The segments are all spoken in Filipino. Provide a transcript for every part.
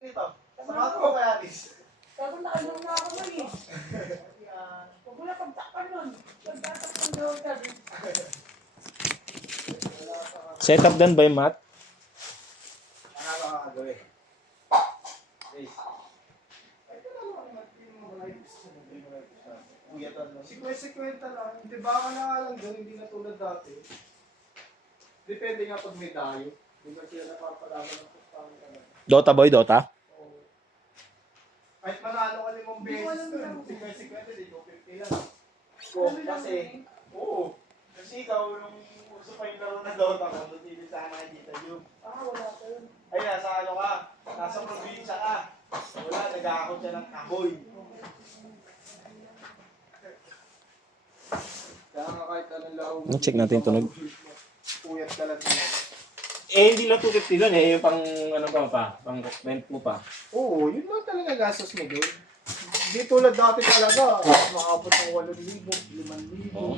Ito, kasama ko kaya Atis. Tapos nakainom na ako nun eh. Huwag mo na pagtakpan nun. Pagtatakpan doon sabi. Set up done by Matt. Ano ka gagawin? Please. Ay, ito lang ako Sikwenta lang. Hindi ba ka na lang doon, hindi na tulad dati. Depende nga pag may tayo. Hindi ba sila napapalaban ng pustahan ka na. Dota boy, Dota. Kahit manalo ka 5 beses doon, 50-50, di 250 lang. Kasi, oo. Kasi ikaw, nung gusto pa yung laro na Dota ko, doon din sa nakikita yun. Wala ka yun. Ay, nasa ano ka? Nasa probinsya ka. Wala, nag-aakot siya ng kahoy. Kaya nga kahit anong laro mo. Check natin yung tunog. Puyat ka lang din. Hindi lang 250 doon eh. Yung pang ano pa, pang rent mo pa. Oo, yun lang talaga gastos mo doon. Hindi tulad dati talaga. Makabot ng 8,000, 5,000. Oo.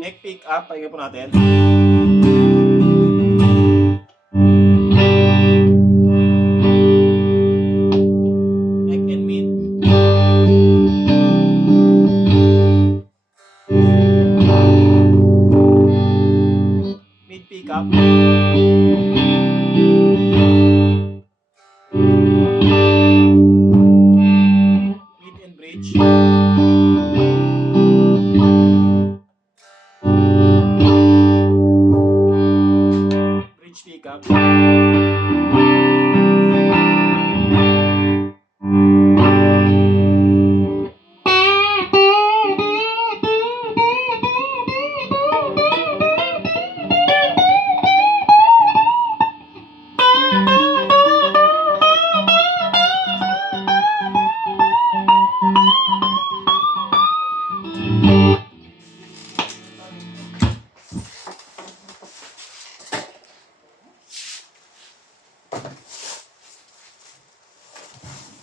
Neck pick up, pahinga po natin. Neck and mid. Mid pick up. Mid and bridge. Bridge pick up.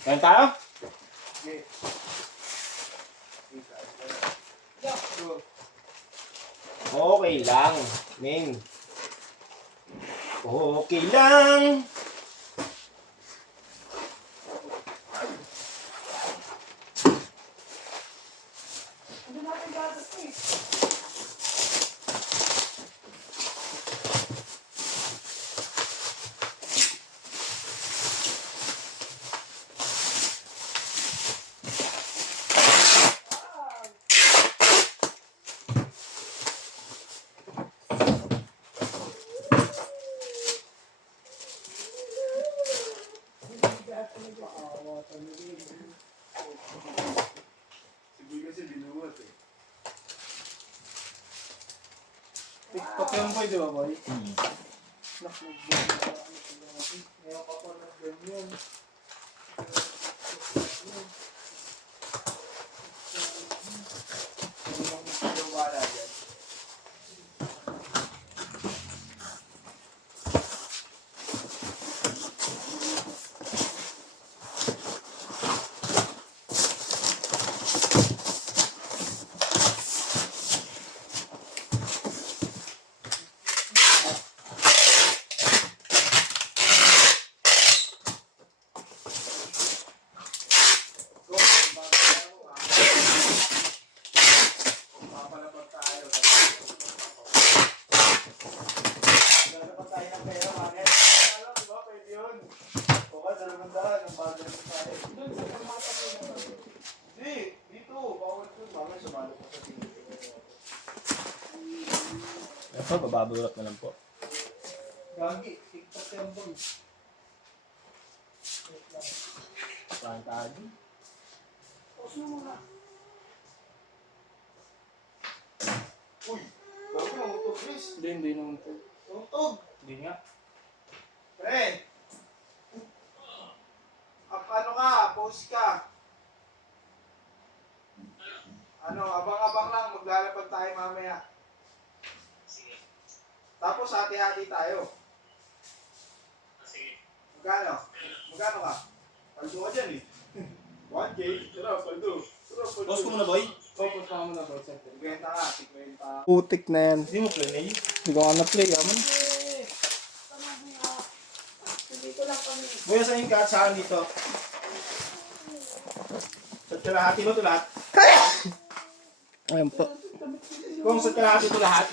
Kaya tayo? Okay. Okay lang, Ming. Okay lang. Hindi natin gatas eh. Siguro kasi binuhat eh. TikTok Yan boy, di ba boy? Nakmag-game na Ngayon ka pa nag-ganyan. Yung wala dyan. mamaya sumalo ko sa tingin. Ito, bababulot na lang po. Gagi, TikTok yan boy. Saan tayo? Pause mo muna. Uy, bago mo ito, Chris. Hindi naman po. Tugtog. Hindi nga. Pre. Ano ka, post ka. Ano, abang-abang lang, maglalapag tayo mamaya. Tapos hati-hati tayo. Magkano? Magkano ka? Paldo ka dyan eh. 1K? Tara, paldo. Tara, paldo. Boss ko muna, boy. Pause mo muna, boy. 50 ka, 50. Putik na yan. Hindi mo play, Ney. Hindi ko na play. Aman. Tama niya. Nandito lang kami. Boy, saan ka? Saan dito? Sa kalahati mo ito lahat? Ayan po. Kung sa kalahati ito lahat?